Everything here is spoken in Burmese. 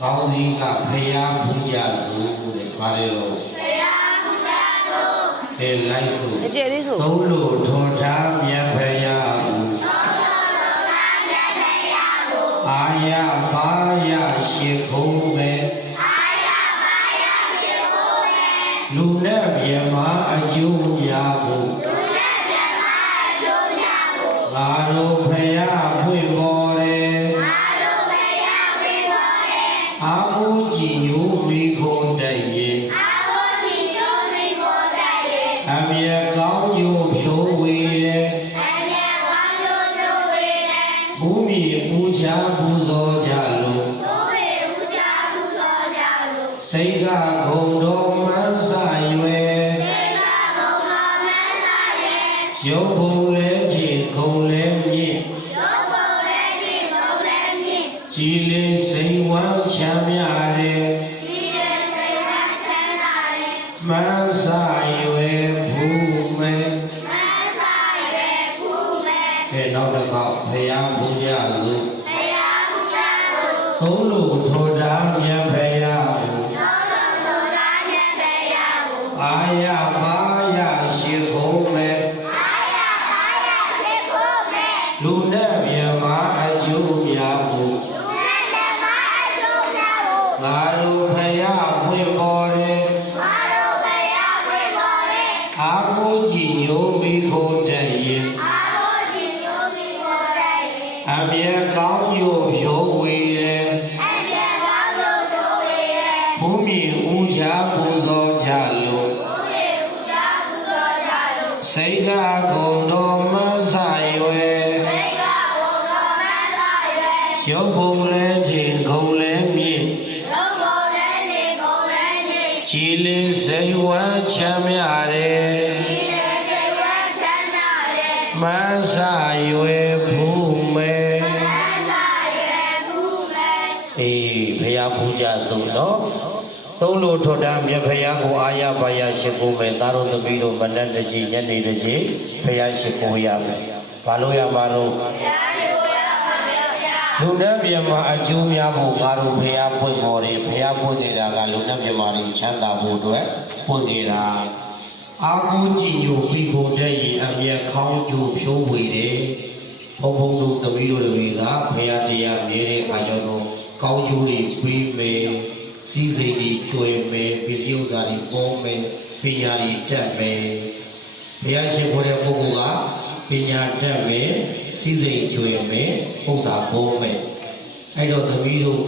ကောင်းစီကဖယားပူကြစုတဲ့ပါတယ်လို့ဖယားပူကြစုအဲလိုက်စုအကျယ်လေးဆိုသုံးလို့ထော်ထားမြတ်ဖယားပူအာရပါရရှိခုံးမဲ့လူနဲ့မြမအကျိုးများဖို့ငါတို့ဖယားဖွင့်ပေါ်တယ်အာဟုကြည်ညိုမိခိုးတိုက်ရင်အမြဲကောင်းကျိုးဖြိုးဝေတယ်ဘုမီပူဇာပူဇော်ကြလို့စိတ်ကဂုံတော်မန်းစရွယ်ရုပ်ဘုံလည်းကြည်ဂုံလည်းမြင့်ကြည်လေးစိတ်ဝမ်းချမ်းမြတယ်မန်းစရွယ်ဘူးမဲ့ကဲနောက်တစ်ခေါက်ဖယားပူကြစုသုံးလို့ထော်တာမြတ်ဖယားအာရပါရရှိခုံးမဲ့လူနဲ့မြမအကျိုးများဖို့ငါတို့ဖယားဖွင့်ပေါ်တယ်အာကိုကြည်ညိုမိခိုးတဲ့ရင်အမြဲကောင်းကျိုးဖြိုးဝေတယ်ဘုမီဦးချပူဇော်ကြလို့စိတ်ကဂုံတော်မဆရွယ်ရုပ်ဘုံလည်းကြည်ဂုံလည်းမြင့်ကြည်လေးစိတ်ဝမ်းချမ်းမြတယ်မဆရွယ်ဘူးမဲ့အေးဘုရားပူဇာစုနော်သုံးလို့ထော်တာမြတ်ဖယားကိုအာရပါရရှိခိုးမယ်သားတို့သမီးတို့မနက်တကြီးညနေတကြီးဖယားရှိခိုးရမယ်ဘာလို့ရမှာလို့လူနဲ့မြမအကျိုးများဖို့ငါတို့ဖယားပွင့်ပေါ်တယ်ဖယားပွင့်နေတာကလူနဲ့မြမတွေချမ်းသာဖို့အတွက်ပွင့်နေတာအာကိုကြည်ညိုပြီးကိုတဲ့ရင်အမျက်ခေါင်းကျိုးဖြိုးဝေတယ်ဘုံဘုံတို့သမီးတို့တွေကဖယားတရားမြဲတဲ့အခါကျတော့ကောင်းကျိုးတွေပြီးမယ်စီစိတ်ကြီးကျွေမယ်ပစ္စည်းဥစ္စာတွေပေါ်မယ်ပညာတွေတက်မယ်ဘုရားရှိခိုးတဲ့ပုဂ္ဂိုလ်ကပညာတက်မယ်စီစိတ်ကျွေမယ်ဥစ္စာပေါ်မယ်အဲ့တော့သမီးတို့